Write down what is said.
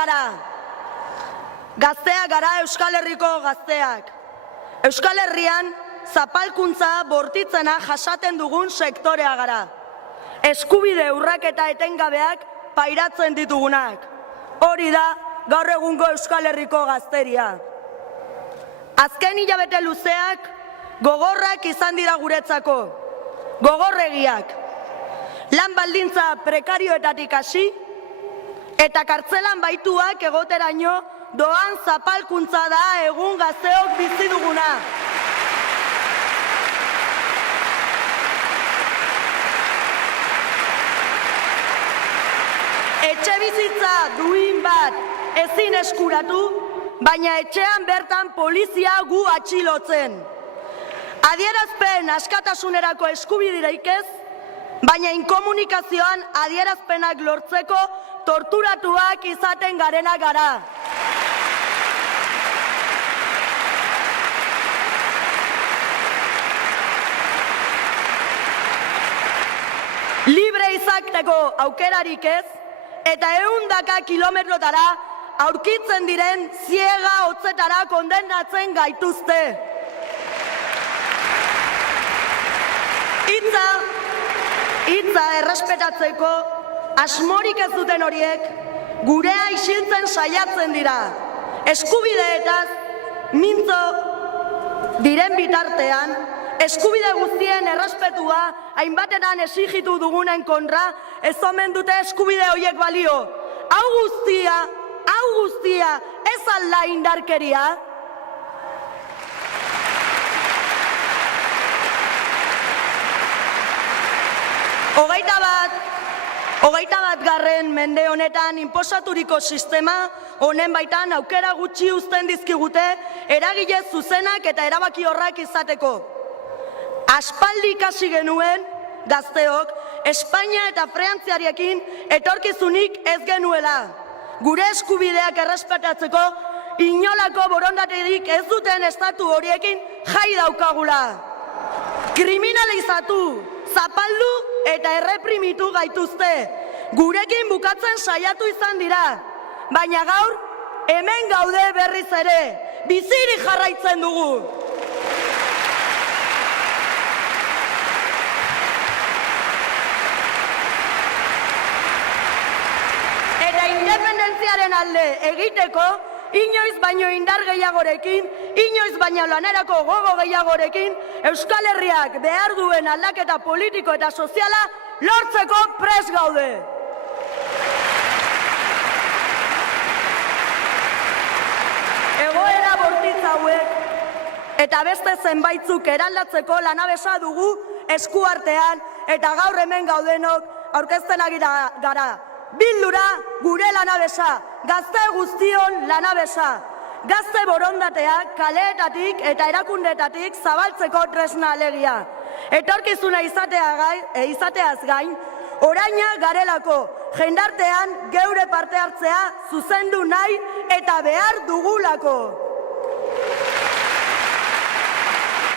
gara. Gazteak gara, Euskal Herriko gazteak. Euskal Herrian zapalkuntza bortitzena jasaten dugun sektorea gara. Eskubide urraketa etengabeak pairatzen ditugunak. Hori da gaur egungo Euskal Herriko gazteria. Azken hilabete luzeak gogorrak izan dira guretzako. Gogorregiak. Lan baldintza prekarioetatik hasi eta kartzelan baituak egoteraino doan zapalkuntza da egun gazteok bizi duguna. Etxe bizitza duin bat ezin eskuratu, baina etxean bertan polizia gu atxilotzen. Adierazpen askatasunerako eskubiderik ez, baina inkomunikazioan adierazpenak lortzeko torturatuak izaten garena gara. Libre izateko aukerarik ez, eta 100 kilometrotara aurkitzen diren ziega hotzetara kondenatzen gaituzte. Hitza errespetatzeko asmorik ez duten horiek gurea isiltzen saiatzen dira. Eskubideetaz mintzo diren bitartean, eskubide guztien errespetua hainbatetan exigitu dugunen kontra ez omen dute eskubide horiek balio. Hau guztia ez alda indarkeria. Hogeita bat garren mende honetan inposaturiko sistema honen baitan aukera gutxi uzten dizkigute eragile zuzenak eta erabaki horrak izateko. Aspaldi ikasi genuen gazteok Espainia eta Frantziarekin etorkizunik ez genuela. Gure eskubideak errespetatzeko inolako borondaterik ez duten estatu horiekin jai daukagula. Kriminalizatu, zapaldu eta erreprimitu gaituzte. Gurekin bukatzen saiatu izan dira, baina gaur hemen gaude berriz ere, bizirik jarraitzen dugu. Eta independentziaren alde egiteko, inoiz baino indar gehiagorekin, inoiz baino lanerako gogo gehiagorekin, Euskal Herriak behar duen aldaketa politiko eta soziala lortzeko prest gaude. Egoera bortitz hauek eta beste zenbaitzuk eraldatzeko lanabesa dugu eskuartean eta gaur hemen gaudenok aurkezten ari gara. Bildura gure lanabesa, gazte guztion lanabesa. Gazte borondatea kaleetatik eta erakundetatik zabaltzeko tresna alegia. Etorkizuna izateaz gain, oraina garelako jendartean geure parte hartzea zuzendu nahi eta behar dugulako.